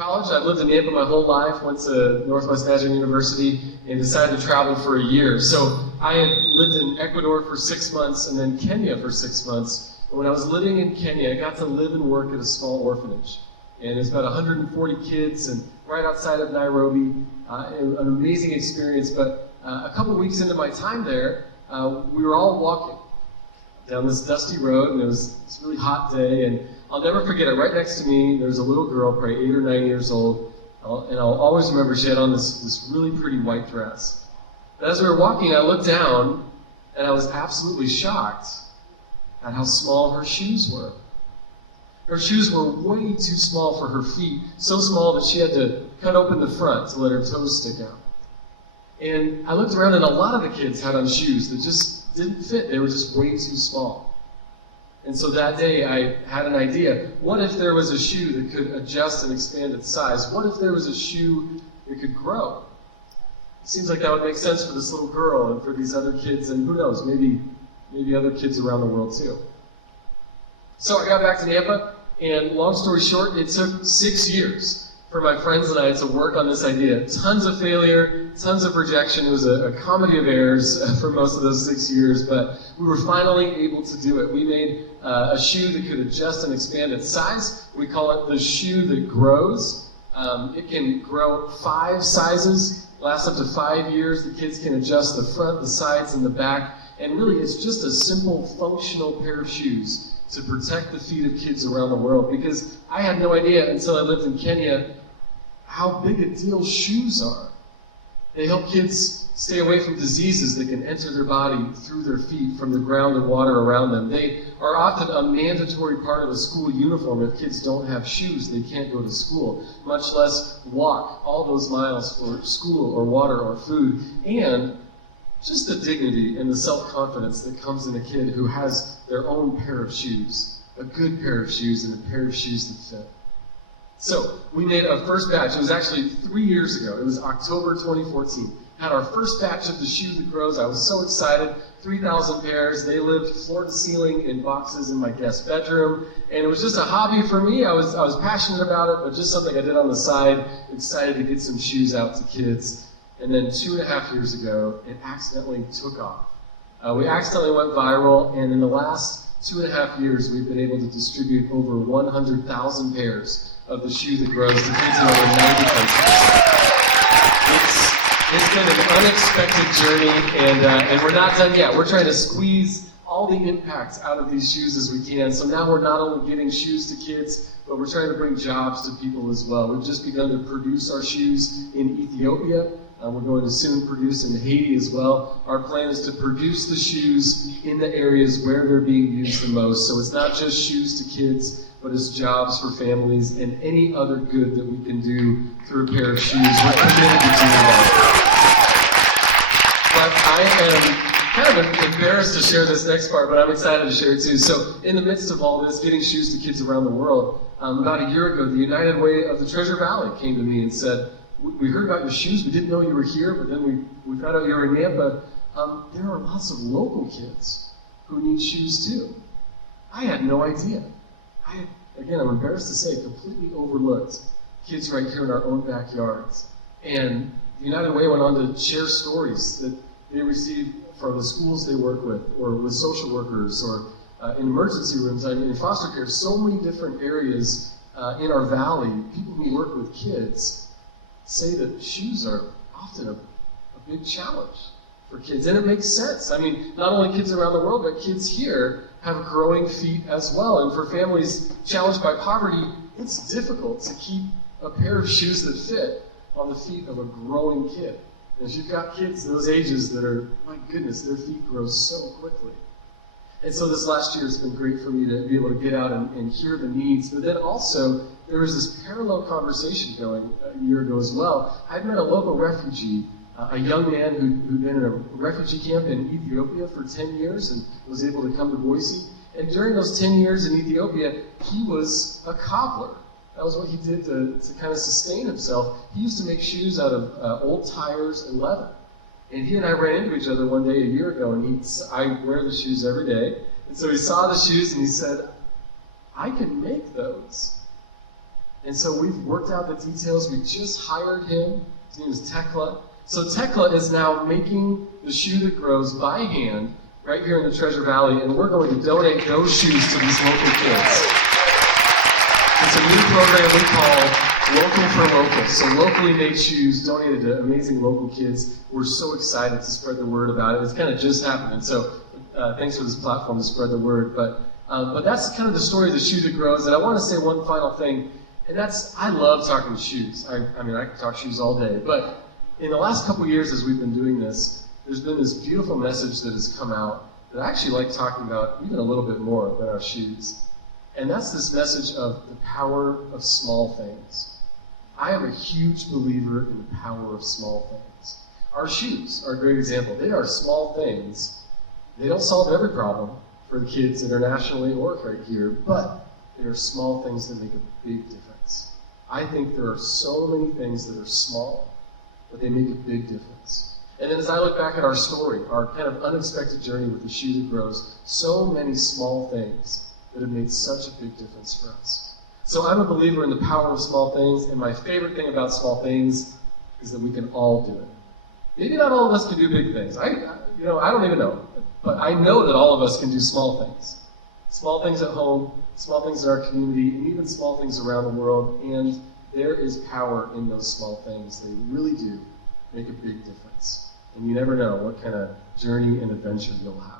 college. I lived in Nampa my whole life, went to Northwest Nazarene University, and decided to travel for a year. So I had lived in Ecuador for 6 months and then Kenya for 6 months. And when I was living in Kenya, I got to live and work at a small orphanage. And it's about 140 kids, and right outside of Nairobi. An amazing experience, but a couple weeks into my time there, we were all walking down this dusty road, and it was this really hot day, and I'll never forget it. Right next to me, there was a little girl, probably 8 or 9 years old, and I'll always remember she had on this really pretty white dress. But as we were walking, I looked down, and I was absolutely shocked at how small her shoes were. Her shoes were way too small for her feet, so small that she had to cut open the front to let her toes stick out. And I looked around, and a lot of the kids had on shoes that just didn't fit. They were just way too small. And so that day I had an idea. What if there was a shoe that could adjust and expand its size? What if there was a shoe that could grow? It seems like that would make sense for this little girl and for these other kids, and who knows, maybe other kids around the world too. So I got back to Nampa, and long story short, it took 6 years for my friends and I to work on this idea. Tons of failure, tons of rejection. It was a comedy of errors for most of those 6 years, but we were finally able to do it. We made a shoe that could adjust and expand its size. We call it the shoe that grows. It can grow 5 sizes, lasts up to 5 years. The kids can adjust the front, the sides, and the back. And really, it's just a simple, functional pair of shoes to protect the feet of kids around the world. Because I had no idea until I lived in Kenya how big a deal shoes are. They help kids stay away from diseases that can enter their body through their feet from the ground and water around them. They are often a mandatory part of a school uniform. If kids don't have shoes, they can't go to school, much less walk all those miles for school or water or food. And just the dignity and the self-confidence that comes in a kid who has their own pair of shoes, a good pair of shoes and a pair of shoes that fit. So we made our first batch. It was actually 3 years ago. It was October 2014. Had our first batch of the shoe that grows. I was so excited. 3,000 pairs. They lived floor to ceiling in boxes in my guest bedroom. And it was just a hobby for me. I was passionate about it, but just something I did on the side. Excited to get some shoes out to kids. And then 2.5 years ago, it accidentally took off. We accidentally went viral, and in the last 2.5 years, we've been able to distribute over 100,000 pairs of the shoe that grows to kids in over 90 countries. It's been an unexpected journey, and we're not done yet. We're trying to squeeze all the impact out of these shoes as we can. So now we're not only getting shoes to kids, but we're trying to bring jobs to people as well. We've just begun to produce our shoes in Ethiopia. We're going to soon produce in Haiti as well. Our plan is to produce the shoes in the areas where they're being used the most. So it's not just shoes to kids, but it's jobs for families and any other good that we can do through a pair of shoes. We're committed to doing that. But I am kind of embarrassed to share this next part, but I'm excited to share it too. So in the midst of all this, getting shoes to kids around the world, about a year ago, the United Way of the Treasure Valley came to me and said, we heard about your shoes. We didn't know you were here, but then we found out you were in Nampa. There are lots of local kids who need shoes too. I had no idea. Again, I'm embarrassed to say, completely overlooked kids right here in our own backyards. And the United Way went on to share stories that they received from the schools they work with, or with social workers, or in emergency rooms, in foster care, so many different areas in our valley. People who work with kids say that shoes are often a big challenge for kids. And it makes sense. I mean, not only kids around the world, but kids here have growing feet as well. And for families challenged by poverty, it's difficult to keep a pair of shoes that fit on the feet of a growing kid. And if you've got kids those ages that are, my goodness, their feet grow so quickly. And so this last year has been great for me to be able to get out and hear the needs. But then also, there was this parallel conversation going a year ago as well. I'd met a local refugee, a young man who'd been in a refugee camp in Ethiopia for 10 years and was able to come to Boise. And during those 10 years in Ethiopia, he was a cobbler. That was what he did to kind of sustain himself. He used to make shoes out of old tires and leather. And he and I ran into each other one day a year ago, and I wear the shoes every day. And so he saw the shoes and he said, I can make those. And so we've worked out the details. We just hired him. His name is Tekla. So Tekla is now making the shoe that grows by hand right here in the Treasure Valley, and we're going to donate those shoes to these local kids. It's a new program we call Local for Local. So locally made shoes donated to amazing local kids. We're so excited to spread the word about it. It's kind of just happening. So thanks for this platform to spread the word. But that's kind of the story of the shoe that grows. And I want to say one final thing, and that's I love talking shoes. I mean, I could talk shoes all day. But in the last couple years as we've been doing this, there's been this beautiful message that has come out that I actually like talking about even a little bit more than our shoes. And that's this message of the power of small things. I am a huge believer in the power of small things. Our shoes are a great example. They are small things. They don't solve every problem for the kids internationally or right here, but they are small things that make a big difference. I think there are so many things that are small, but they make a big difference. And then as I look back at our story, our kind of unexpected journey with the shoe that grows, so many small things that have made such a big difference for us. So I'm a believer in the power of small things, and my favorite thing about small things is that we can all do it. Maybe not all of us can do big things. I don't even know. But I know that all of us can do small things. Small things at home, small things in our community, and even small things around the world. And there is power in those small things. They really do make a big difference. And you never know what kind of journey and adventure you'll have.